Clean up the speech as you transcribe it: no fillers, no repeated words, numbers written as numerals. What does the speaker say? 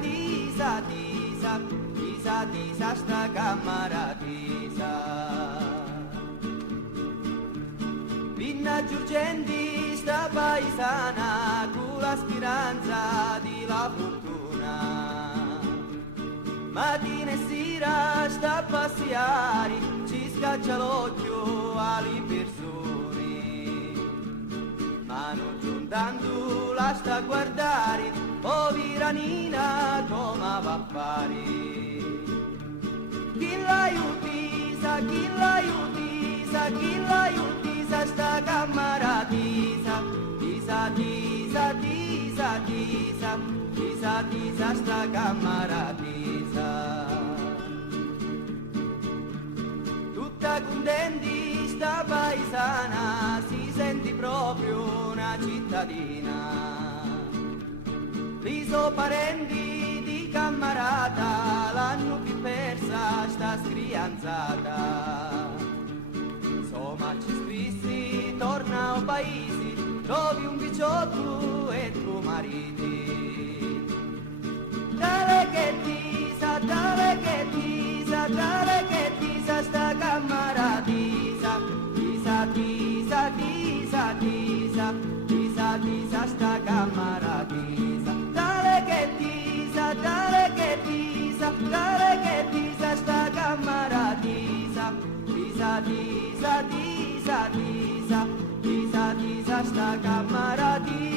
tisa, tisa, tisa, tisa, sta camera tisa. Pinna giurgenti sta paesana con la speranza di la fortuna. Mattina e sera sta a passeare, ci scaccia l'occhio alle persone. Ma non giuntando la sta a guardare, povera Nina come va a fare. Chi l'aiutisa, chi l'aiutisa, chi l'aiutisa, sta camera tisa, tisa, tisa, tisa, tisa, tisa, tisa, sta camera tisa. Tutta contenti sta paesana, si sente proprio una cittadina. Li so parenti di camarata, l'hanno più persa sta scrianzata. Insomma ci scrissi, torna al paese, trovi un picciotto e tuo mariti. Dale che tisa, dale che tisa, dale che tisa, sta camera tisa, tisa, tisa, tisa, tisa, tisa, tisa, sta camera tisa. Dale che tisa, dale che tisa, dale che tisa, sta camera tisa, tisa, tisa, tisa, tisa, tisa, tisa, sta camera tisa.